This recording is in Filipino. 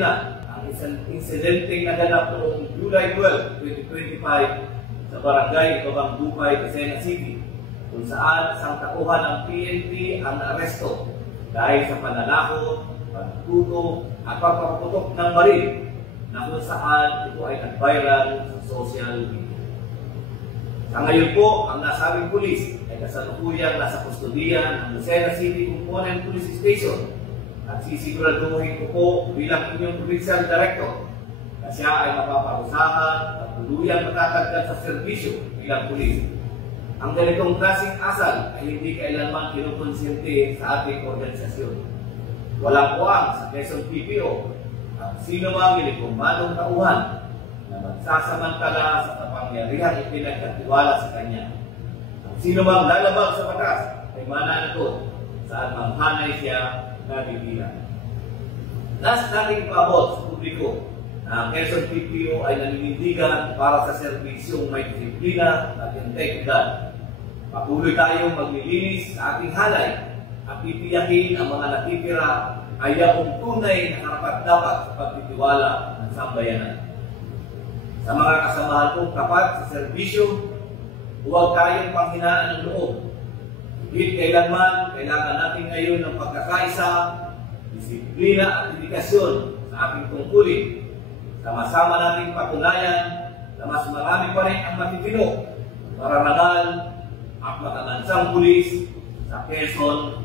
kondina ang isang insidenteng naganap noong July 12, 2025 sa barangay Tobang Dupay, Quezon City, kung saan isang tauhan ng PNP ang naaresto dahil sa pananakot, pagtuto at pagpaputok ng baril na kung saan ito ay nag-viral sa social media. Sa ngayon po, ang nasabing pulis ay kasalukuyang nasa kustodiyan ng Lucena City Component Police Station at sisiguraduhin ko po bilang inyong provincial director na siya ay mapaparusahan at tuluyang matatagdan sa serbisyo bilang pulis. Ang ganitong klaseng asal ay hindi kailanman kinukonsente sa ating organisasyon. Walang puwang sa Quezon PPO ang sino mang ilikumbanong tauhan na magsasamantala sa kapangyarihang ipinagkatiwala sa kanya. Ang sino mang lalabag sa batas ay mananagot saan mang hanay siya nabibilang. Last nating paabot sa publiko na ang Quezon PPO ay naninindigan para sa serbisyong may disiplina at integridad. Patuloy tayong maglilinis sa ating halay at titiyakin ang mga natitira ay yaong tunay na karapat-dapat sa pagtitiwala ng sambayanan. Sa mga kasamahan kong tapat sa serbisyo, huwag tayong panghinaan ng loob. Higit kailanman, kailangan natin ngayon ng pagkakaisa, disiplina at dedikasyon sa ating tungkulin. Sama-sama nating patunayan na mas marami pa rin ang matitino, marangal at matatansang pulis sa Quezon